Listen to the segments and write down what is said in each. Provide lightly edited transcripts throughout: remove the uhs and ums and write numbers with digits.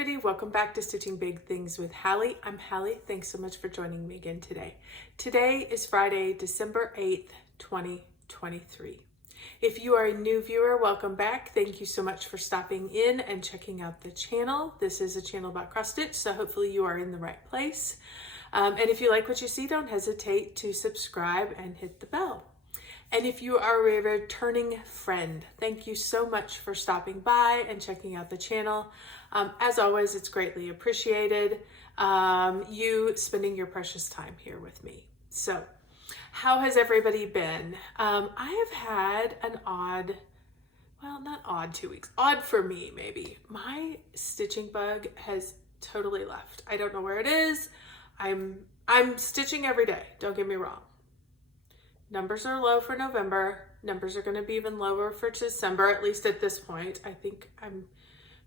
everybody, welcome back to Stitching Big Things with Hallie. I'm Hallie. Thanks so much for joining me again today. Today is Friday, December 8th, 2023. If you are a new viewer, welcome back. Thank you so much for stopping in and checking out the channel. This is a channel about cross stitch, so hopefully you are in the right place. And if you like what you see, don't hesitate to subscribe and hit the bell. And if you are a returning friend, thank you so much for stopping by and checking out the channel. As always, it's greatly appreciated, you spending your precious time here with me. So, how has everybody been? I have had an odd, well, not odd 2 weeks, odd for me maybe. My stitching bug has totally left. I don't know where it is. I'm stitching every day, don't get me wrong. Numbers are low for November. Numbers are going to be even lower for December, at least at this point. I think I'm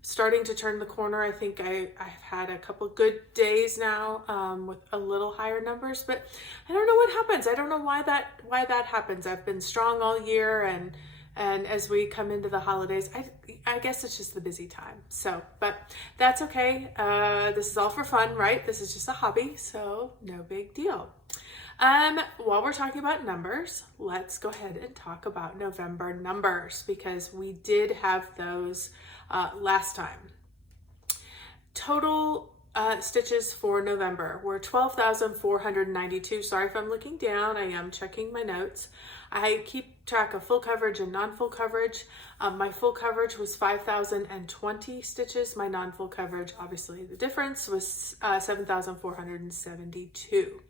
starting to turn the corner. I think I've had a couple good days now with a little higher numbers, but I don't know what happens. I don't know why that happens. I've been strong all year, and as we come into the holidays, I guess it's just the busy time. So, but that's okay. This is all for fun, right? This is just a hobby, so no big deal. While we're talking about numbers, let's go ahead and talk about November numbers because we did have those last time. Total stitches for November were 12,492. Sorry if I'm looking down. I am checking my notes. I keep track of full coverage and non-full coverage. My full coverage was 5,020 stitches. My non-full coverage, obviously the difference, was 7,472.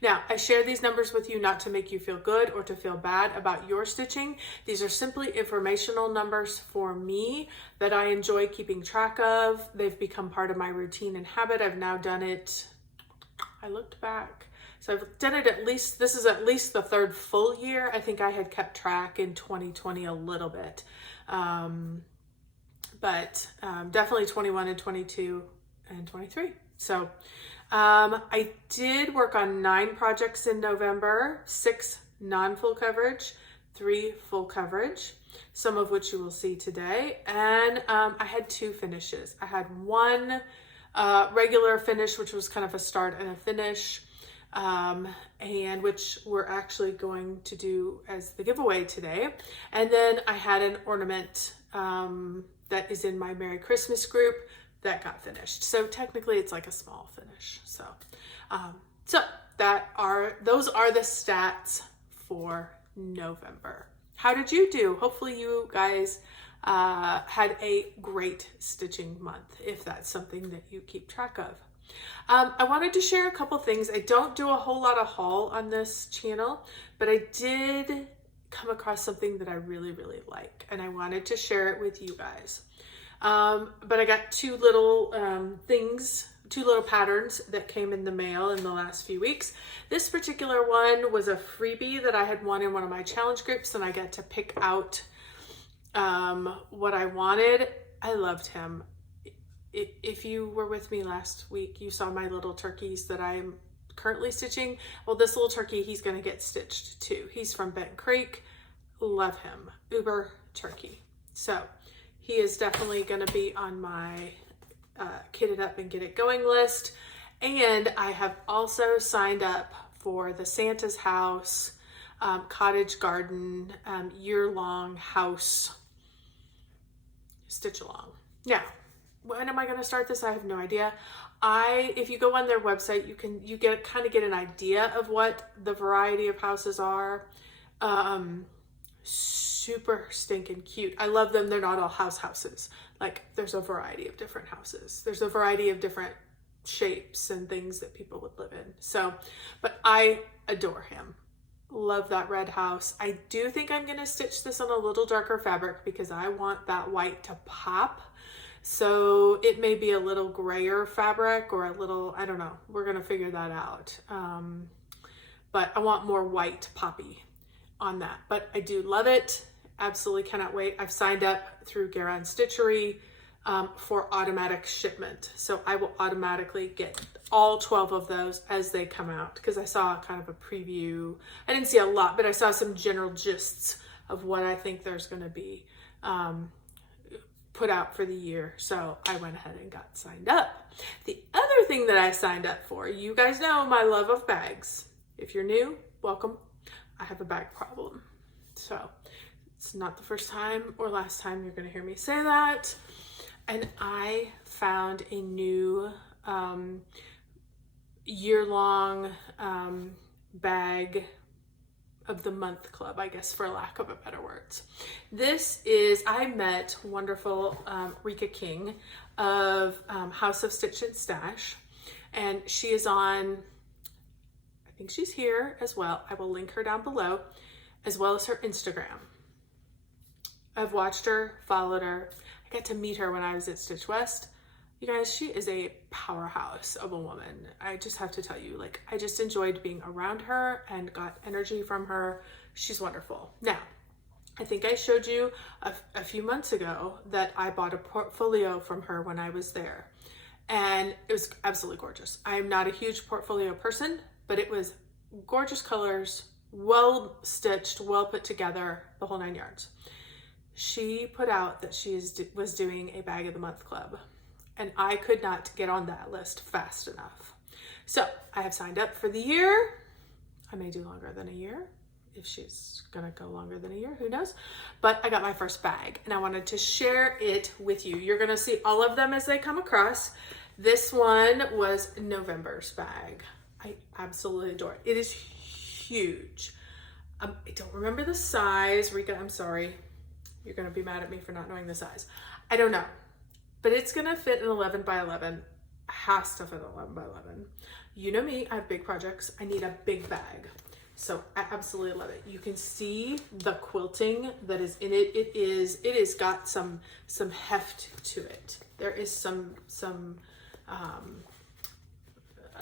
Now, I share these numbers with you not to make you feel good or to feel bad about your stitching. These are simply informational numbers for me that I enjoy keeping track of. They've become part of my routine and habit. I've now done it, I looked back. So I've done it this is at least the third full year. I think I had kept track in 2020 a little bit. But definitely 21 and 22 and 23. So I did work on 9 projects in November, 6 non-full coverage, 3 full coverage, some of which you will see today. And I had 2 finishes. I had 1 regular finish, which was kind of a start and a finish. And which we're actually going to do as the giveaway today. And then I had an ornament that is in my Merry Christmas group that got finished. So technically it's like a small finish. So, those are the stats for November. How did you do? Hopefully you guys had a great stitching month, if that's something that you keep track of. I wanted to share a couple things. I don't do a whole lot of haul on this channel, but I did come across something that I really, really like, and I wanted to share it with you guys. But I got 2 little things, 2 little patterns that came in the mail in the last few weeks. This particular one was a freebie that I had won in one of my challenge groups, and I got to pick out what I wanted. I loved him. If you were with me last week, you saw my little turkeys that I'm currently stitching. Well, this little turkey, he's going to get stitched too. He's from Bent Creek. Love him. Uber turkey. So he is definitely going to be on my kit it up and get it going list. And I have also signed up for the Santa's House Cottage Garden year-long house stitch along. Now, when am I going to start this? I have no idea. If you go on their website, you kind of get an idea of what the variety of houses are. Super stinking cute. I love them. They're not all houses. Like, there's a variety of different houses. There's a variety of different shapes and things that people would live in. So, but I adore him. Love that red house. I do think I'm going to stitch this on a little darker fabric because I want that white to pop. So it may be a little grayer fabric or a little, I don't know. We're going to figure that out. But I want more white poppy on that. But I do love it. Absolutely cannot wait. I've signed up through Garan Stitchery for automatic shipment. So I will automatically get all 12 of those as they come out because I saw kind of a preview. I didn't see a lot, but I saw some general gists of what I think there's going to be. put out for the year. So I went ahead and got signed up. The other thing that I signed up for, you guys know my love of bags. If you're new, welcome. I have a bag problem. So it's not the first time or last time you're going to hear me say that. And I found a new year-long bag of the month club, I guess, for lack of a better words. This is, I met wonderful Rika King of House of Stitch and Stash, and she is on, I think she's here as well. I will link her down below, as well as her Instagram. I've watched her, followed her. I got to meet her when I was at Stitch West. You guys, she is a powerhouse of a woman. I just have to tell you, like, I just enjoyed being around her and got energy from her. She's wonderful. Now, I think I showed you a few months ago that I bought a portfolio from her when I was there, and it was absolutely gorgeous. I'm not a huge portfolio person, but it was gorgeous colors, well stitched, well put together, the whole 9 yards. She put out that she was doing a bag of the month club, and I could not get on that list fast enough. So I have signed up for the year. I may do longer than a year. If she's gonna go longer than a year, who knows? But I got my first bag and I wanted to share it with you. You're gonna see all of them as they come across. This one was November's bag. I absolutely adore it. It is huge. I don't remember the size. Rika, I'm sorry. You're gonna be mad at me for not knowing the size. I don't know. But it's gonna fit an 11 by 11, has to fit an 11 by 11. You know me, I have big projects. I need a big bag. So I absolutely love it. You can see the quilting that is in it. It is got some heft to it. There is some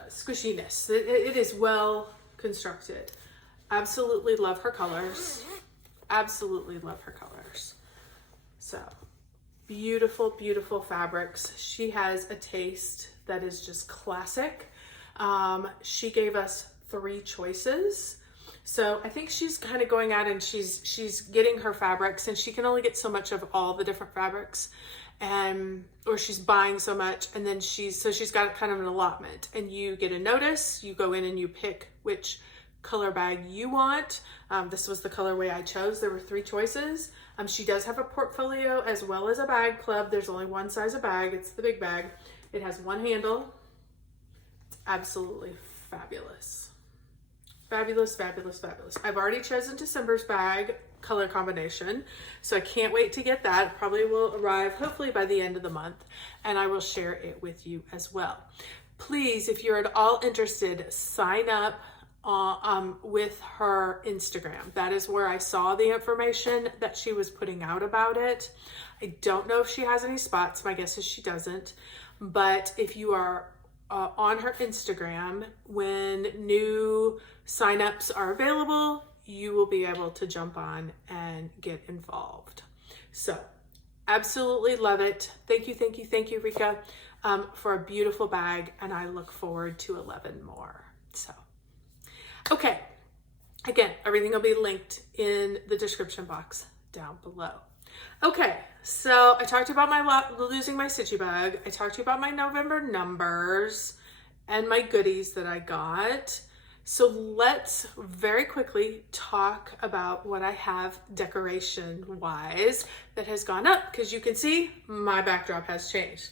squishiness. It is well constructed. Absolutely love her colors. Absolutely love her colors. So beautiful, beautiful fabrics. She has a taste that is just classic. She gave us 3 choices. So I think she's kind of going out and she's getting her fabrics, and she can only get so much of all the different fabrics, and or she's buying so much, and then she's got kind of an allotment, and you get a notice, you go in and you pick which color bag you want. This was the colorway I chose. There were 3 choices. She does have a portfolio as well as a bag club. There's only one size of bag. It's the big bag. It has 1 handle. It's absolutely fabulous. Fabulous, fabulous, fabulous. I've already chosen December's bag color combination, so I can't wait to get that. It probably will arrive hopefully by the end of the month, and I will share it with you as well. Please, if you're at all interested, sign up with her Instagram. That is where I saw the information that she was putting out about it. I don't know if she has any spots. My guess is she doesn't. But if you are on her Instagram, when new signups are available, you will be able to jump on and get involved. So absolutely love it. Thank you, thank you, thank you, Rika, for a beautiful bag, and I look forward to 11 more. So, okay, again, everything will be linked in the description box down below. Okay, so I talked about losing my stitchy bag. I talked to you about my November numbers and my goodies that I got. So let's very quickly talk about what I have decoration wise that has gone up, because you can see my backdrop has changed.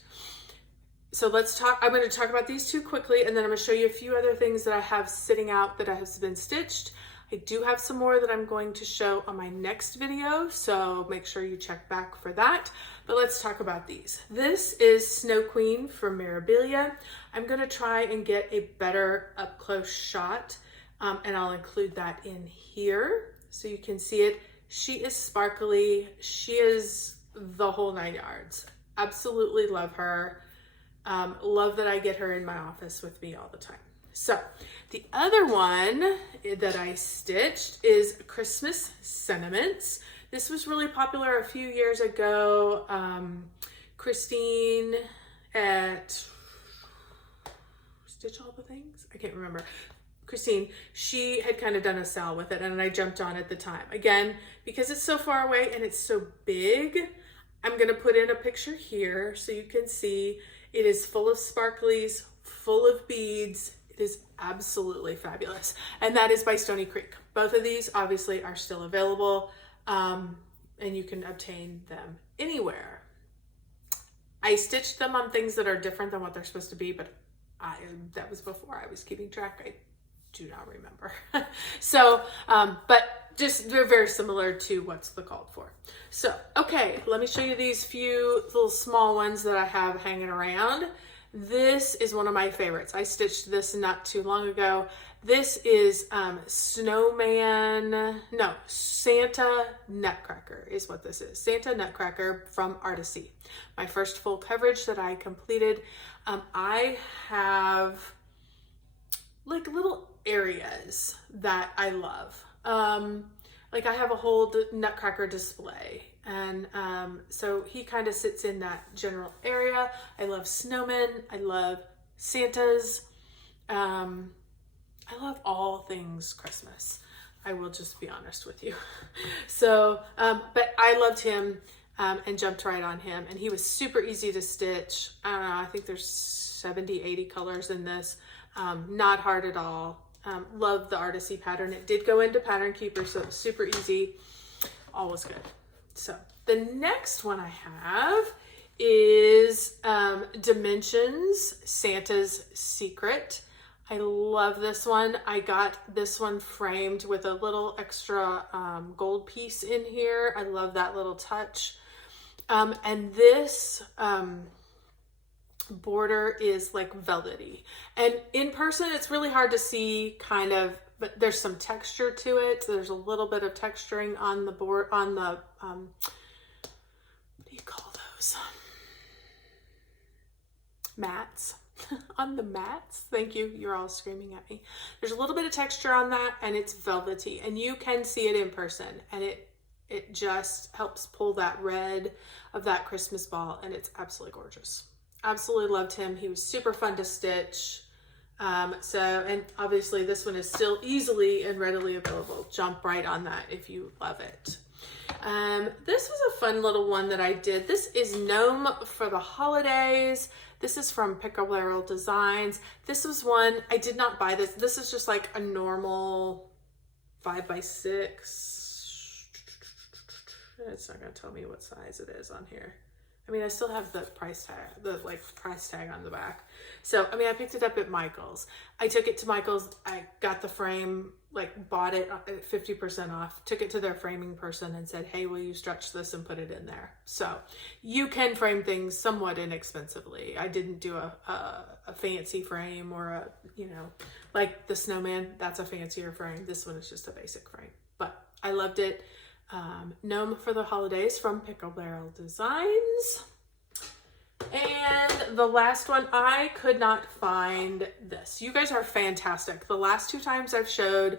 So let's talk, I'm going to talk about these 2 quickly, and then I'm going to show you a few other things that I have sitting out that has been stitched. I do have some more that I'm going to show on my next video, so make sure you check back for that. But let's talk about these. This is Snow Queen from Mirabilia. I'm going to try and get a better up close shot, and I'll include that in here so you can see it. She is sparkly. She is the whole 9 yards. Absolutely love her. Love that I get her in my office with me all the time. So the other one that I stitched is Christmas Sentiments. This was really popular a few years ago. Christine at Stitch All the Things? I can't remember. Christine, she had kind of done a sale with it, and I jumped on at the time. Again, because it's so far away and it's so big, I'm going to put in a picture here so you can see. It is full of sparklies, full of beads. It is absolutely fabulous. And that is by Stony Creek. Both of these obviously are still available, and you can obtain them anywhere. I stitched them on things that are different than what they're supposed to be, but that was before I was keeping track. I do not remember. So, but just they're very similar to what's the called for. So, okay, let me show you these few little small ones that I have hanging around. This is one of my favorites. I stitched this not too long ago. This is Santa Nutcracker is what this is. Santa Nutcracker from Artisy. My first full coverage that I completed. I have like little areas that I love. Like I have a whole Nutcracker display, and so he kind of sits in that general area. I love snowmen. I love Santas. I love all things Christmas. I will just be honest with you. So, but I loved him and jumped right on him, and he was super easy to stitch. I don't know, I think there's 70, 80 colors in this. Not hard at all. Love the Artisy pattern. It did go into Pattern Keeper, so it was super easy. All was good. So the next one I have is Dimensions, Santa's Secret. I love this one. I got this one framed with a little extra gold piece in here. I love that little touch. And this border is like velvety, and in person it's really hard to see kind of, but there's some texture to it. So there's a little bit of texturing on the board, on the what do you call those, mats. On the mats. Thank you. You're all screaming at me. There's a little bit of texture on that, and it's velvety, and you can see it in person, and it just helps pull that red of that Christmas ball, and it's absolutely gorgeous. Absolutely loved him. He was super fun to stitch. And obviously this one is still easily and readily available. Jump right on that if you love it. This was a fun little one that I did. This is Gnome for the Holidays. This is from Pickleball Designs. This was one, I did not buy this. This is just like a normal 5x6. It's not going to tell me what size it is on here. I mean, I still have the price tag on the back. So, I mean, I picked it up at Michael's. I took it to Michael's. I got the frame, bought it at 50% off, took it to their framing person and said, hey, will you stretch this and put it in there? So you can frame things somewhat inexpensively. I didn't do a fancy frame or like the snowman. That's a fancier frame. This one is just a basic frame, but I loved it. Gnome for the Holidays from Pickleball Designs. And the last one, I could not find this. You guys are fantastic. The last two times I've showed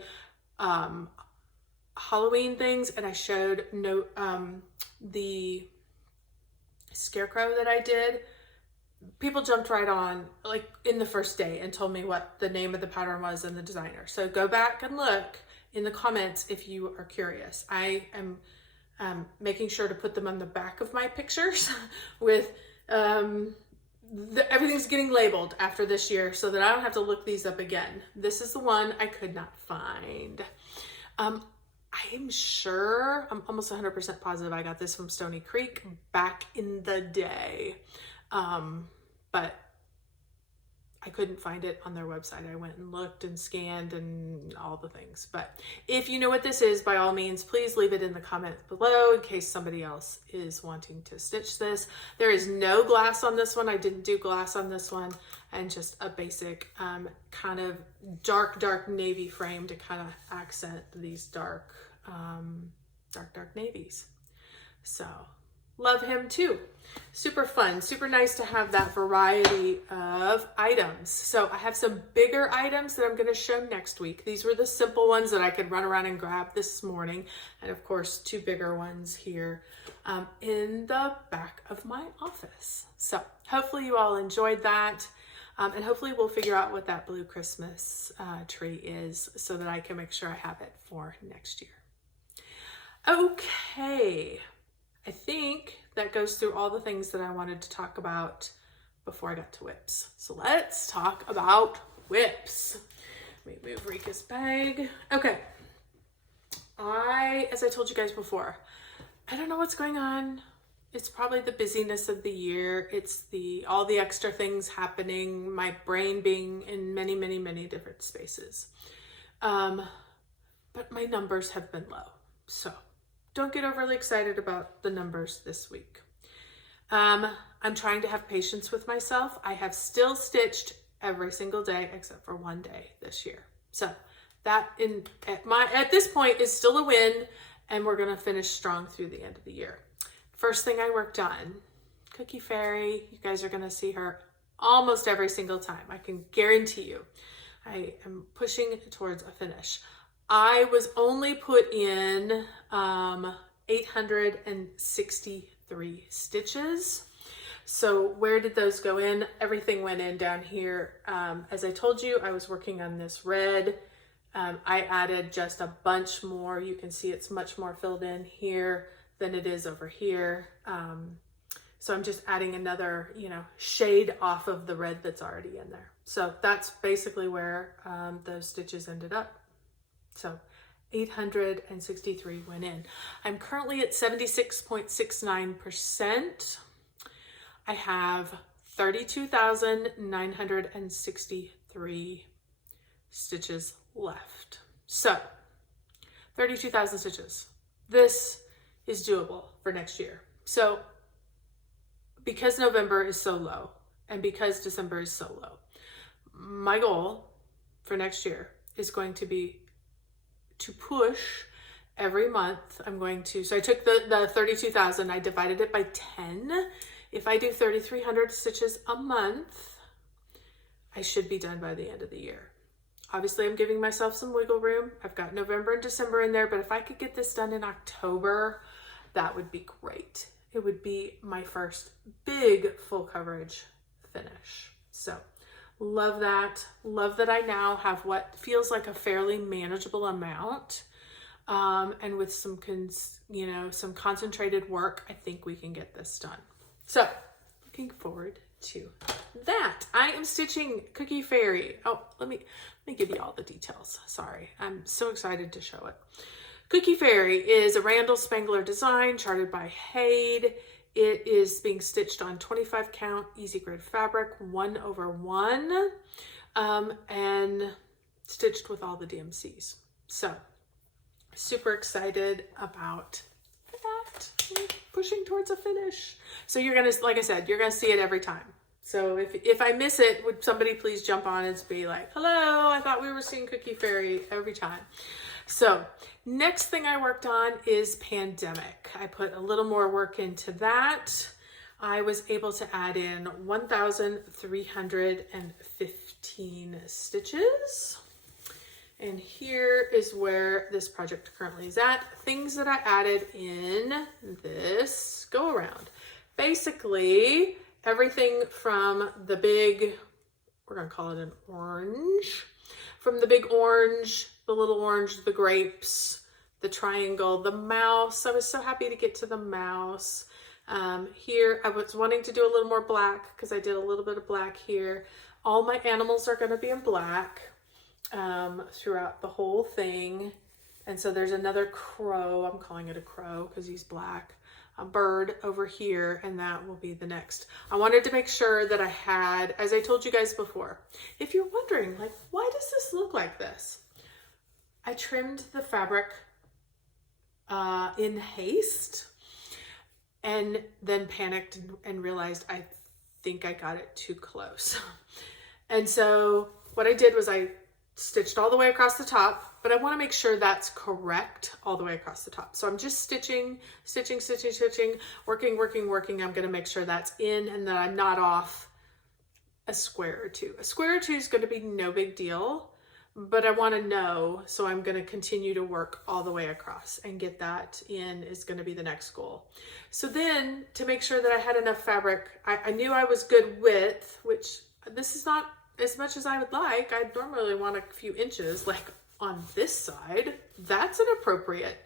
Halloween things, and I showed the scarecrow that I did, people jumped right on in the first day and told me what the name of the pattern was and the designer. So go back and look in the comments if you are curious. I am making sure to put them on the back of my pictures with everything's getting labeled after this year so that I don't have to look these up again. This is the one I could not find. I'm almost 100% positive I got this from Stony Creek back in the day. But I couldn't find it on their website. I went and looked and scanned and all the things. But if you know what this is, by all means, please leave it in the comments below in case somebody else is wanting to stitch this. There is no glass on this one. I didn't do glass on this one, and just a basic kind of dark navy frame to kind of accent these dark navies. So love him too. Super fun, super nice to have that variety of items. So I have some bigger items that I'm going to show next week. These were the simple ones that I could run around and grab this morning. And of course, two bigger ones here in the back of my office. So hopefully you all enjoyed that. And hopefully we'll figure out what that blue Christmas tree is so that I can make sure I have it for next year. Okay. I think that goes through all the things that I wanted to talk about before I got to whips. So let's talk about whips. Let me move Rika's bag. Okay. As I told you guys before, I don't know what's going on. It's probably the busyness of the year. It's all the extra things happening, my brain being in many, many, many different spaces. But my numbers have been low. So don't get overly excited about the numbers this week. I'm trying to have patience with myself. I have still stitched every single day except for one day this year. So that at this point is still a win, and we're gonna finish strong through the end of the year. First thing I worked on, Cookie Fairy. You guys are gonna see her almost every single time. I can guarantee you. I am pushing towards a finish. I was only put in 863 stitches. So where did those go in? Everything went in down here. As I told you, I was working on this red. I added just a bunch more. You can see it's much more filled in here than it is over here. So I'm just adding another, shade off of the red that's already in there. So that's basically where those stitches ended up. So 863 went in. I'm currently at 76.69%. I have 32,963 stitches left. So 32,000 stitches. This is doable for next year. So because November is so low and because December is so low, my goal for next year is going to be to push every month. So I took the 32,000, I divided it by 10. If I do 3,300 stitches a month, I should be done by the end of the year. Obviously, I'm giving myself some wiggle room. I've got November and December in there, but if I could get this done in October, that would be great. It would be my first big full coverage finish. So love that. Love that I now have what feels like a fairly manageable amount. And with some concentrated work, I think we can get this done. So looking forward to that. I am stitching Cookie Fairy. Oh, let me give you all the details. Sorry, I'm so excited to show it. Cookie Fairy is a Randall Spangler design charted by Haid. It is being stitched on 25 count easy grid fabric, 1/1, and stitched with all the DMCs. So super excited about that. Pushing towards a finish. So you're gonna, like I said, you're gonna see it every time. So if I miss it, would somebody please jump on and be like, hello, I thought we were seeing Cookie Fairy every time. So next thing I worked on is Pandemic. I put a little more work into that. I was able to add in 1,315 stitches. And here is where this project currently is at. Things that I added in this go around. Basically, everything from the big, we're gonna call it an orange, from the big orange, the little orange, the grapes, the triangle, the mouse. I was so happy to get to the mouse. Here, I was wanting to do a little more black because I did a little bit of black here. All my animals are gonna be in black throughout the whole thing. And so there's another crow. I'm calling it a crow because he's black. A bird over here, and that will be the next. I wanted to make sure that I had, as I told you guys before, if you're wondering, like, why does this look like this? I trimmed the fabric in haste and then panicked and realized I think I got it too close. And so what I did was I stitched all the way across the top, but I want to make sure that's correct all the way across the top. So I'm just stitching, working. I'm going to make sure that's in and that I'm not off a square or two. A square or two is going to be no big deal, but I want to know, so I'm going to continue to work all the way across and get that in is going to be the next goal. So then to make sure that I had enough fabric, I knew I was good width, which this is not as much as I would like. I'd normally want a few inches, like on this side. That's an appropriate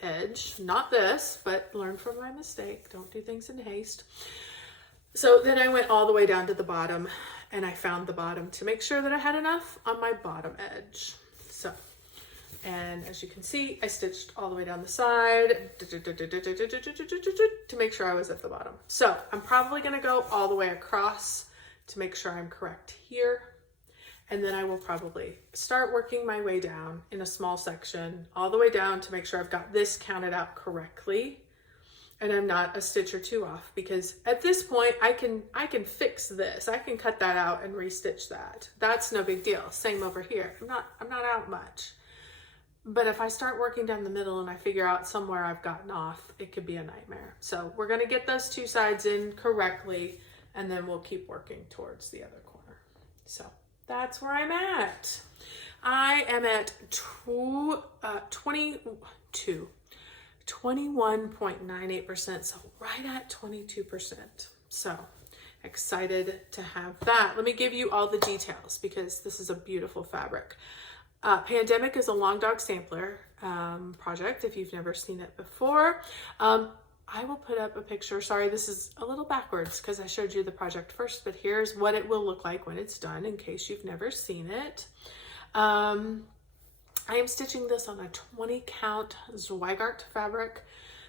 edge, not this, but learn from my mistake. Don't do things in haste. So then I went all the way down to the bottom and I found the bottom to make sure that I had enough on my bottom edge. So, and as you can see, I stitched all the way down the side to make sure I was at the bottom. So I'm probably gonna go all the way across to make sure I'm correct here. And then I will probably start working my way down in a small section, all the way down to make sure I've got this counted out correctly. And I'm not a stitch or two off, because at this point I can fix this. I can cut that out and restitch that. That's no big deal. Same over here. I'm not out much. But if I start working down the middle and I figure out somewhere I've gotten off, it could be a nightmare. So we're going to get those two sides in correctly, and then we'll keep working towards the other corner. So that's where I'm at. I am at 21.98%, so right at 22%. So excited to have that. Let me give you all the details because this is a beautiful fabric. Pandemic is a long dog sampler project if you've never seen it before. I will put up a picture. Sorry, this is a little backwards because I showed you the project first, but here's what it will look like when it's done in case you've never seen it. I am stitching this on a 20 count Zweigart fabric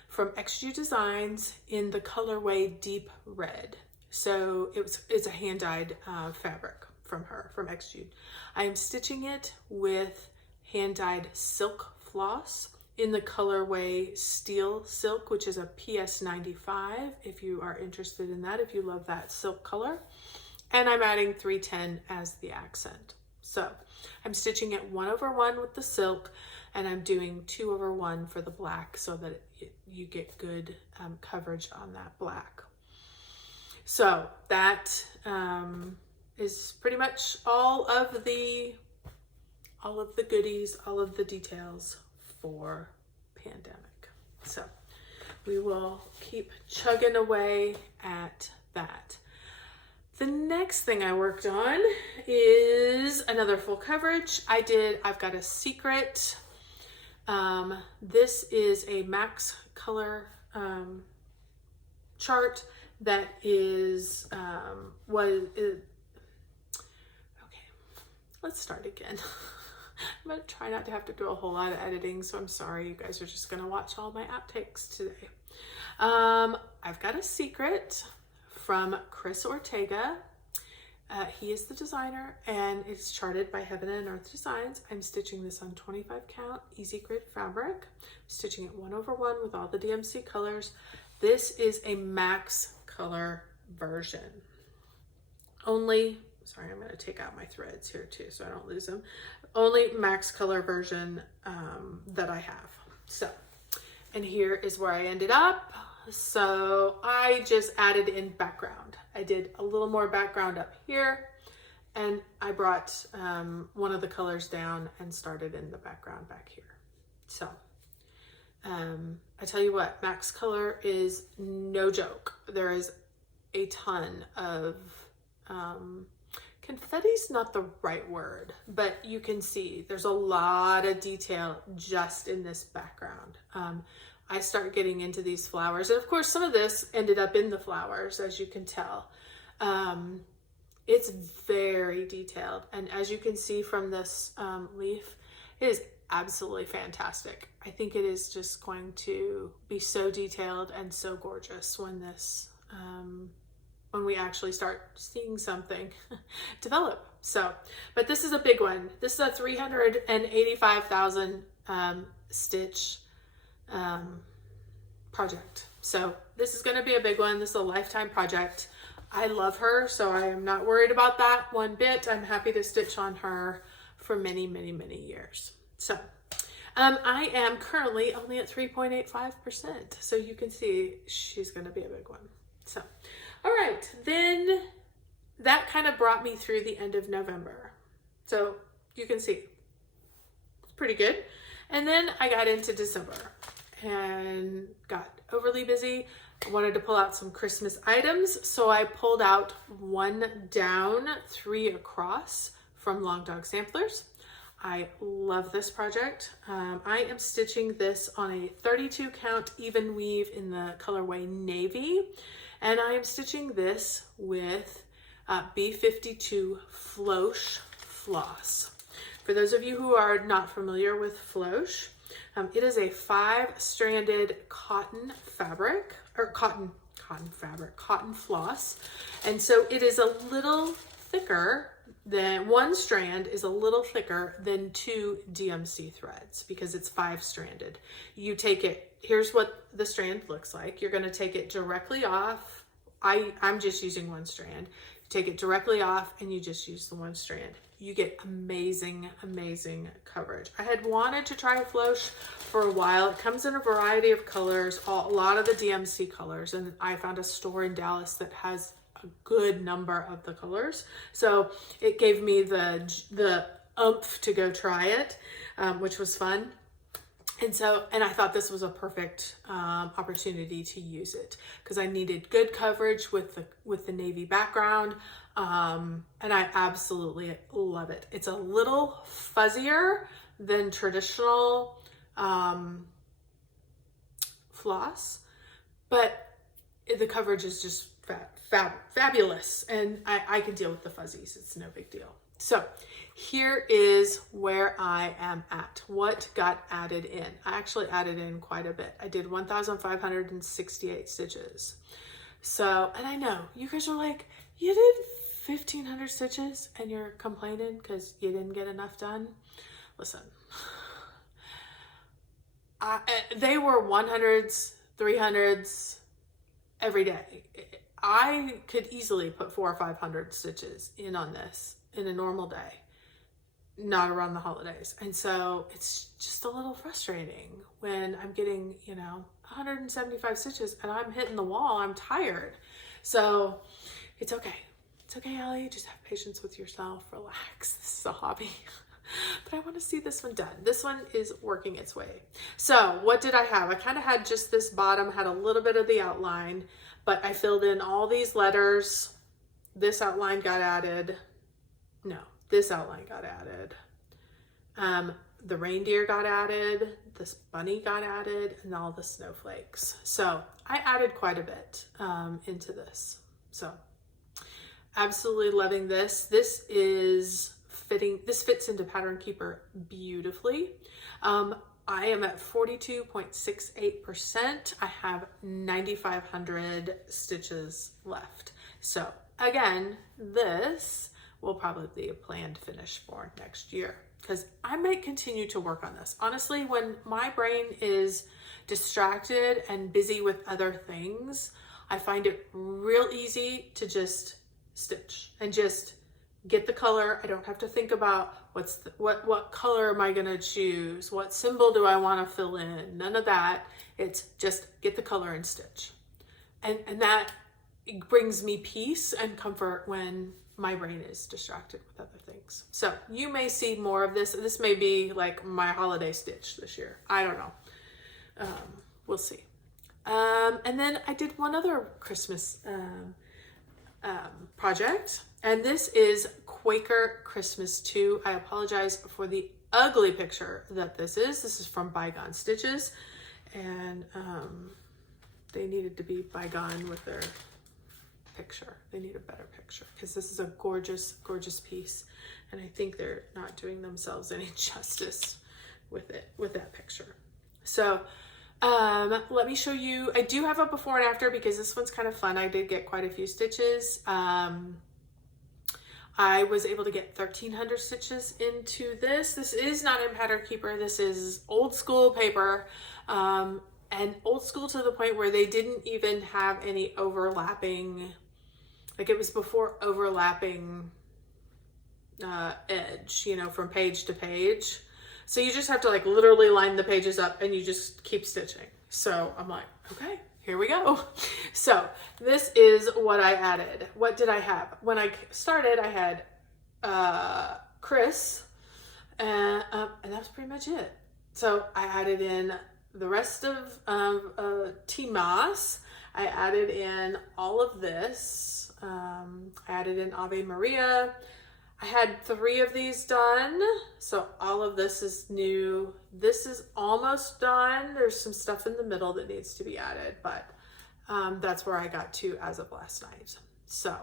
from XU Designs in the colorway Deep Red. So it's a hand dyed fabric from XU. I am stitching it with hand dyed silk floss in the colorway Steel Silk, which is a PS95 if you are interested in that, if you love that silk color. And I'm adding 310 as the accent. So I'm stitching it 1/1 with the silk, and I'm doing 2/1 for the black so that you get good coverage on that black. So that is pretty much all of the goodies, all of the details for Pandemic. So we will keep chugging away at that. The next thing I worked on is another full coverage. I've got a secret. This is a max color chart that is, okay, let's start again. I'm gonna try not to have to do a whole lot of editing, so I'm sorry, you guys are just gonna watch all my outtakes today. I've got a secret from Chris Ortega. He is the designer, and it's charted by Heaven and Earth Designs. I'm stitching this on 25 count easy grid fabric. I'm stitching it 1/1 with all the DMC colors. This is a max color version. Sorry, I'm going to take out my threads here too so I don't lose them. Only max color version that I have. So, and here is where I ended up. So I just added in background. I did a little more background up here, and I brought one of the colors down and started in the background back here. So I tell you what, max color is no joke. There is a ton of confetti's not the right word, but you can see there's a lot of detail just in this background. I start getting into these flowers, and of course some of this ended up in the flowers, as you can tell. It's very detailed, and as you can see from this leaf, it is absolutely fantastic. I think it is just going to be so detailed and so gorgeous when this when we actually start seeing something develop. So, but this is a big one. This is a 385,000 stitch project. So this is going to be a big one. This is a lifetime project. I love her, so I am not worried about that one bit. I'm happy to stitch on her for many, many, many years. So I am currently only at 3.85%. So you can see she's going to be a big one. So, all right, then that kind of brought me through the end of November. So you can see it's pretty good. And then I got into December and got overly busy. I wanted to pull out some Christmas items, so I pulled out 1 down, 3 across from Long Dog Samplers. I love this project. I am stitching this on a 32 count even weave in the colorway Navy, and I am stitching this with B52 Flosh floss. For those of you who are not familiar with Flosh, it is a 5-stranded cotton fabric, or cotton floss. And so it is a little thicker than, one strand is a little thicker than 2 DMC threads because it's 5-stranded. You take it, here's what the strand looks like. You're gonna take it directly off. I'm just using 1 strand. You take it directly off and you just use the 1 strand. You get amazing, amazing coverage. I had wanted to try Flosh for a while. It comes in a variety of colors, a lot of the DMC colors, and I found a store in Dallas that has a good number of the colors. So it gave me the oomph to go try it, which was fun. And I thought this was a perfect opportunity to use it because I needed good coverage with the navy background, and I absolutely love it. It's a little fuzzier than traditional floss, but the coverage is just fabulous, and I can deal with the fuzzies. It's no big deal. So here is where I am at. What got added in? I actually added in quite a bit. I did 1,568 stitches. So, and I know you guys are like, you did 1,500 stitches and you're complaining because you didn't get enough done. Listen, they were 100s, 300s every day. I could easily put 400 or 500 stitches in on this in a normal day, not around the holidays. And so it's just a little frustrating when I'm getting, 175 stitches and I'm hitting the wall. I'm tired. So it's okay. It's okay, Allie. Just have patience with yourself. Relax. This is a hobby. But I want to see this one done. This one is working its way. So what did I have? I kind of had just this bottom, had a little bit of the outline, but I filled in all these letters. This outline got added. No, this outline got added. The reindeer got added, this bunny got added, and all the snowflakes. So I added quite a bit into this. So absolutely loving this. This is fitting, this fits into Pattern Keeper beautifully. I am at 42.68%. I have 9,500 stitches left. So again, this will probably be a planned finish for next year because I might continue to work on this. Honestly, when my brain is distracted and busy with other things, I find it real easy to just stitch and just get the color. I don't have to think about what color am I gonna choose? What symbol do I wanna fill in? None of that. It's just get the color and stitch. And that brings me peace and comfort when my brain is distracted with other things. So you may see more of this. This may be like my holiday stitch this year. I don't know. We'll see. And then I did one other Christmas project, and this is Quaker Christmas 2. I apologize for the ugly picture that this is. This is from Bygone Stitches, and they needed to be bygone with their picture. They need a better picture because this is a gorgeous, gorgeous piece, and I think they're not doing themselves any justice with it, with that picture. So let me show you. I do have a before and after because this one's kind of fun. I did get quite a few stitches. I was able to get 1,300 stitches into this. This is not in Pattern Keeper. This is old school paper, and old school to the point where they didn't even have any overlapping, like it was before overlapping edge, from page to page. So you just have to like literally line the pages up and you just keep stitching. So I'm like, okay, here we go. So this is what I added. What did I have? When I started, I had Chris, and that's pretty much it. So I added in the rest of T Moss. I added in all of this. I added in Ave Maria. I had 3 of these done, so all of this is new. This is almost done. There's some stuff in the middle that needs to be added, but that's where I got to as of last night. So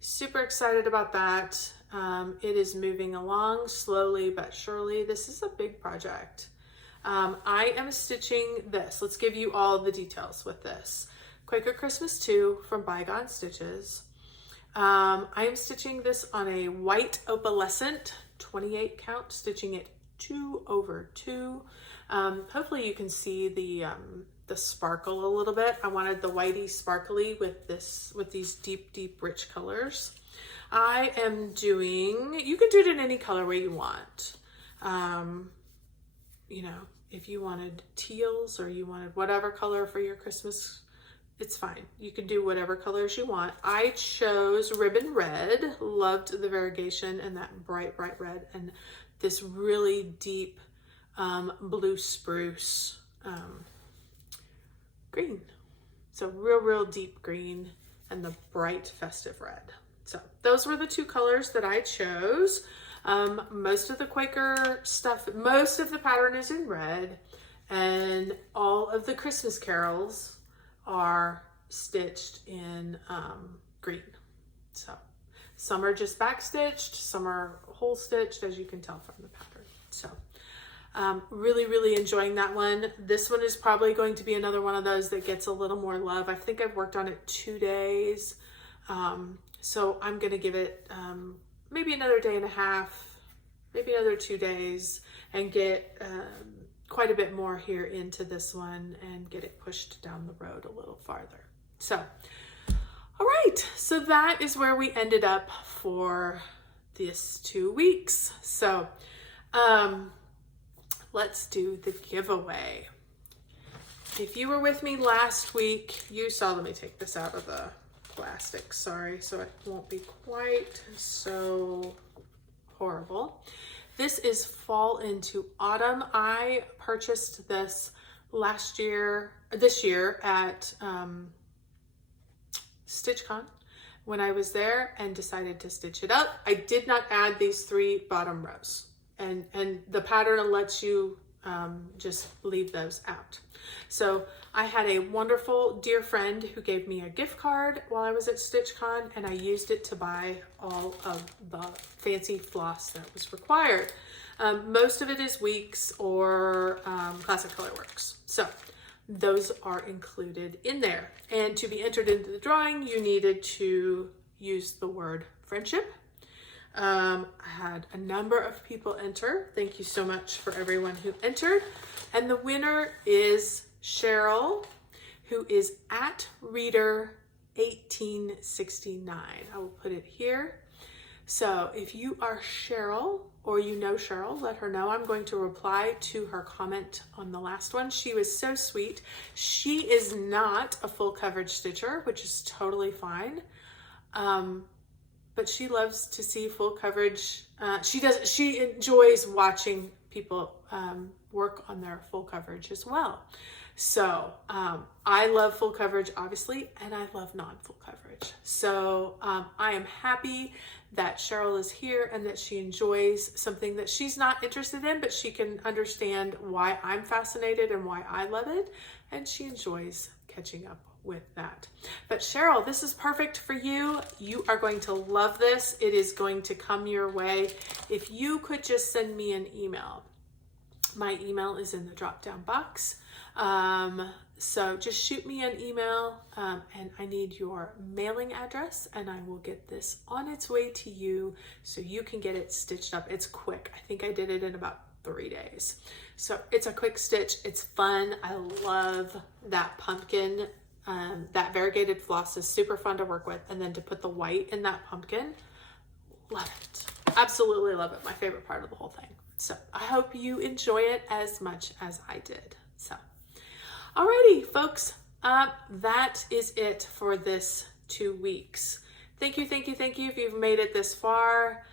super excited about that. It is moving along slowly but surely. This is a big project. I am stitching this. Let's give you all the details with this. Quaker Christmas 2 from Bygone Stitches. I am stitching this on a white opalescent 28 count, stitching it 2 over 2. Hopefully you can see the sparkle a little bit. I wanted the whitey sparkly with these deep rich colors. I am doing, you can do it in any color way you want. You know, if you wanted teals or you wanted whatever color for your Christmas, it's fine. You can do whatever colors you want. I chose ribbon red, loved the variegation and that bright red and this really deep blue spruce green. So real deep green and the bright festive red. So those were the 2 colors that I chose. Most of the Quaker stuff, most of the pattern is in red, and all of the Christmas carols are stitched in green. So some are just back stitched, some are whole stitched, as you can tell from the pattern. So really enjoying that one. This one is probably going to be another one of those that gets a little more love. I think I've worked on it 2 days. So I'm gonna give it maybe another day and a half, maybe another 2 days, and get quite a bit more here into this one and get it pushed down the road a little farther. So, all right, so that is where we ended up for this 2 weeks. So let's do the giveaway. If you were with me last week, you saw, let me take this out of the plastic, sorry, so it won't be quite so horrible. This is Fall into Autumn. I purchased this this year at StitchCon when I was there and decided to stitch it up. I did not add these 3 bottom rows, and the pattern lets you just leave those out. So I had a wonderful dear friend who gave me a gift card while I was at StitchCon, and I used it to buy all of the fancy floss that was required. Most of it is Weeks or Classic Colorworks. So those are included in there. And to be entered into the drawing, you needed to use the word friendship. I had a number of people enter. Thank you so much for everyone who entered. And the winner is Cheryl, who is at Reader 1869. I will put it here. So if you are Cheryl or you know Cheryl, let her know. I'm going to reply to her comment on the last one. She was so sweet. She is not a full coverage stitcher, which is totally fine. But she loves to see full coverage. She enjoys watching people work on their full coverage as well. So I love full coverage, obviously, and I love non-full coverage. So I am happy that Cheryl is here and that she enjoys something that she's not interested in, but she can understand why I'm fascinated and why I love it, and she enjoys catching up with that. But Cheryl, this is perfect for you. You are going to love this. It is going to come your way. If you could just send me an email. My email is in the drop-down box. So just shoot me an email and I need your mailing address and I will get this on its way to you so you can get it stitched up. It's quick. I think I did it in about 3 days. So it's a quick stitch. It's fun. I love that pumpkin. That variegated floss is super fun to work with. And then to put the white in that pumpkin, love it. Absolutely love it. My favorite part of the whole thing. So I hope you enjoy it as much as I did. So, alrighty, folks, that is it for this 2 weeks. Thank you if you've made it this far.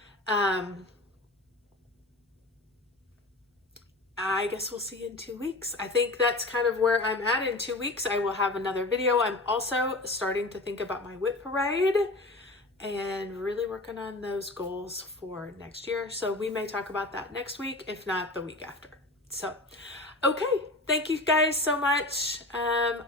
I guess we'll see you in 2 weeks. I think that's kind of where I'm at. In 2 weeks, I will have another video. I'm also starting to think about my WIP parade. and really working on those goals for next year. So we may talk about that next week, if not the week after. So, okay. Thank you guys so much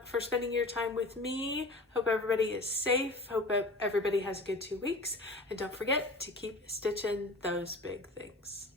for spending your time with me. Hope everybody is safe. Hope everybody has a good 2 weeks. And don't forget to keep stitching those big things.